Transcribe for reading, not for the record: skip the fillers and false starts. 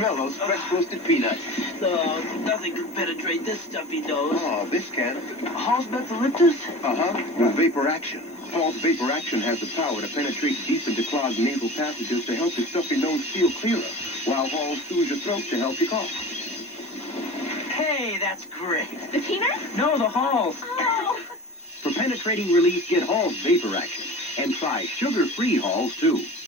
Marshmallows, fresh roasted peanuts. No, nothing can penetrate this stuffy nose. Oh, this can. Hall's Methylictus? Uh-huh, with vapor action. Hall's vapor action has the power to penetrate deep into clogged nasal passages to help your stuffy nose feel clearer, while Hall soothes your throat to help you cough. Hey, that's great. The peanuts? No, the Halls. Oh. For penetrating relief, get Hall's Vapor Action. And try sugar-free Halls, too.